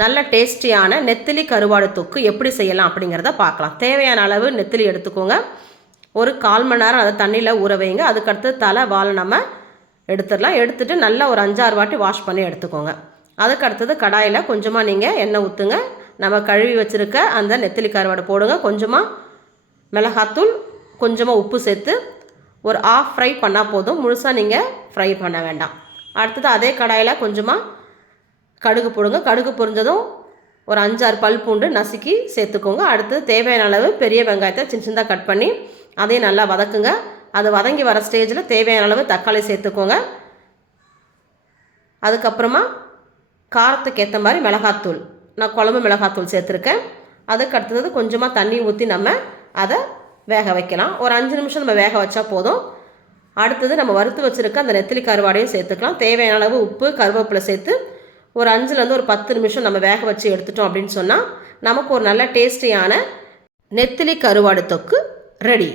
நல்ல டேஸ்டியான நெத்திலி கருவாடு தொக்கு எப்படி செய்யலாம் அப்படிங்கிறத பார்க்கலாம். தேவையான அளவு நெத்திலி எடுத்துக்கோங்க. ஒரு 1/4 மணி நேரம் அதை தண்ணியில் ஊற வைங்க. அதுக்கடுத்து தலை வாழை நம்ம எடுத்துடலாம். எடுத்துகிட்டு நல்லா ஒரு 5-6 வாட்டி வாஷ் பண்ணி எடுத்துக்கோங்க. அதுக்கடுத்தது கடாயில் கொஞ்சமாக நீங்கள் எண்ணெய் ஊற்றுங்க. நம்ம கழுவி வச்சுருக்க அந்த நெத்திலி கருவாடு போடுங்க. கொஞ்சமாக மிளகாத்தூள், கொஞ்சமாக உப்பு சேர்த்து ஒரு ஆஃப் ஃப்ரை பண்ணால் போதும். முழுசாக நீங்கள் ஃப்ரை பண்ண வேண்டாம். அடுத்தது அதே கடாயில் கொஞ்சமாக கடுகு போடுங்க. கடுகு பொரிஞ்சதும் ஒரு 5-6 பல் பூண்டு நசுக்கி சேர்த்துக்கோங்க. அடுத்து தேவையான அளவு பெரிய வெங்காயத்தை சின்ன சின்னதாக கட் பண்ணி அதையும் நல்லா வதக்குங்க. அது வதங்கி வர ஸ்டேஜில் தேவையான அளவு தக்காளி சேர்த்துக்கோங்க. அதுக்கப்புறமா காரத்துக்கு ஏற்ற மாதிரி மிளகாத்தூள், நான் குழம்பு மிளகாத்தூள் சேர்த்துருக்கேன். அதுக்கு அடுத்தது கொஞ்சமாக தண்ணி ஊற்றி நம்ம அதை வேக வைக்கலாம். ஒரு 5 நிமிஷம் நம்ம வேக வச்சா போதும். அடுத்தது நம்ம வறுத்து வச்சுருக்க அந்த நெத்திலி கருவாடையும் சேர்த்துக்கலாம். தேவையான அளவு உப்பு, கருவேப்பிலை சேர்த்து ஒரு 5லேருந்து ஒரு 10 நிமிஷம் நம்ம வேக வச்சு எடுத்துட்டோம் அப்படின்னு சொன்னால் நமக்கு ஒரு நல்ல டேஸ்டியான நெத்திலி கருவாடு தொக்கு ரெடி.